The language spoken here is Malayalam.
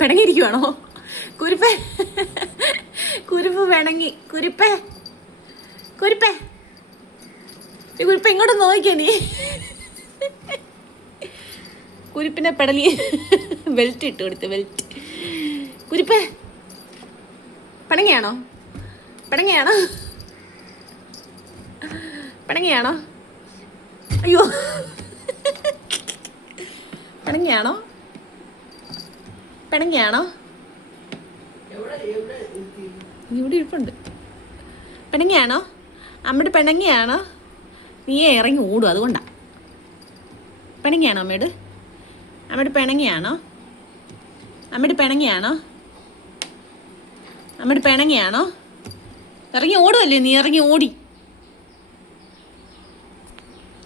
പിണങ്ങിയിരിക്കുവാണോ? കുരുപ്പേ കുരുപ്പ് പിണങ്ങി. കുരുപ്പേ കുരുപ്പേ കുരുപ്പ ഇങ്ങോട്ട് നോക്കിയേ നീ. കുരുപ്പിനെ പെടലി ബെൽറ്റ് ഇട്ട് കൊടുത്ത്. ബെൽറ്റ്. കുരുപ്പേ പിണങ്ങിയാണോ? പിണങ്ങിയാണോ? പിണങ്ങിയാണോ? അയ്യോ, പിണങ്ങിയാണോ? പിണങ്ങിയാണോ? ഇവിടെ ഇരിപ്പുണ്ട്. പിണങ്ങിയാണോ? അമ്മയുടെ പിണങ്ങിയാണോ? നീയേ ഇറങ്ങി ഓടും, അതുകൊണ്ടാ. പിണങ്ങിയാണോ അമ്മയോട്? അമ്മയുടെ പിണങ്ങിയാണോ? അമ്മയുടെ പിണങ്ങിയാണോ? അമ്മയുടെ പിണങ്ങിയാണോ? ഇറങ്ങി ഓടുമല്ലേ നീ? ഇറങ്ങി ഓടി.